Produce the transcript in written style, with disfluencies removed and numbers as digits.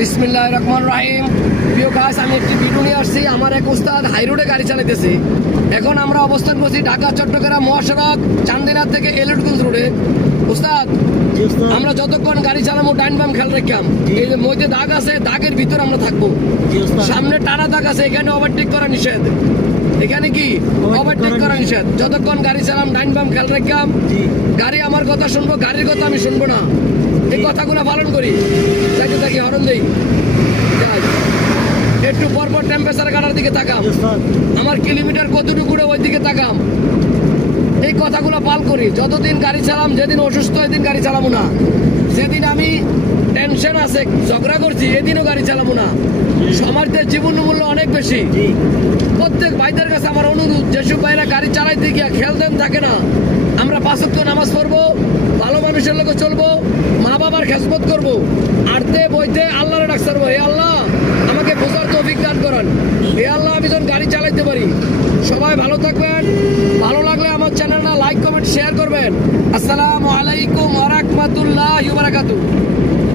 বিসমিল্লাহির রহমানির রহিম। প্রিয় গাইস, আমি একটি ভিডিও নিয়ে আসছি। আমার এক উস্তাদ হাই রোডে গাড়ি চালাইতেছে। এখন আমরা অবস্থান করছি ঢাকা চট্টগ্রাম মহাসড়ক চান্দিনাথ থেকে এলিটগঞ্জ রোডে। উস্তাদ, আমরা যতক্ষণ গাড়ি চালাবো ডাইন বাম খেয়াল রাখলাম। এই যে মধ্যে দাগ আছে, দাগের ভিতর আমরা থাকবো। সামনে টানা দাগ আছে, এখানে ওভারটেক করা নিষেধ। এখানে কি ওভারটেক করা নিষেধ। যতক্ষণ গাড়ি চালাম ডাইন বাম খেয়াল রাখলাম। গাড়ি আমার কথা শুনবো, গাড়ির কথা আমি শুনবো না। এই কথাগুলো পালন করি। যাকে তাকে হরণ দেই। একটু পরপর টেম্পারেচার কাটার দিকে তাকাম। আমার কিলোমিটার কতটুকু ওই দিকে তাকাম। এই কথাগুলো পাল করি। যতদিন গাড়ি চালাম, যেদিন অসুস্থ এদিন গাড়ি চালাবো না। যেদিন আমি টেনশন আছে, ঝগড়া করছি, এদিনও গাড়ি চালাবো না। সমাজের জীবন মূল্য অনেক বেশি। প্রত্যেক ভাইদের কাছে আমার অনুরোধ, যেসব ভাইরা গাড়ি চালাইতে গিয়া খেলতেন থাকে না, আমরা 5 ওয়াক্ত নামাজ পড়বো, ভালো মানুষের লোকে চলবো, মা বাবার খেজমত করবো, আড়তে বইতে আল্লাহরে ডাক ছাড়বো। হে আল্লাহ, আমাকে বোঝার তৌফিক দান করেন। হে আল্লাহ, আমি যেন গাড়ি চালাইতে পারি। সবাই ভালো থাকবেন। ভালো লাগলে আমার চ্যানেলটা লাইক কমেন্ট শেয়ার করবেন। আসসালামু আলাইকুম ওয়া রাহমাতুল্লাহি ওয়া বারাকাতুহু।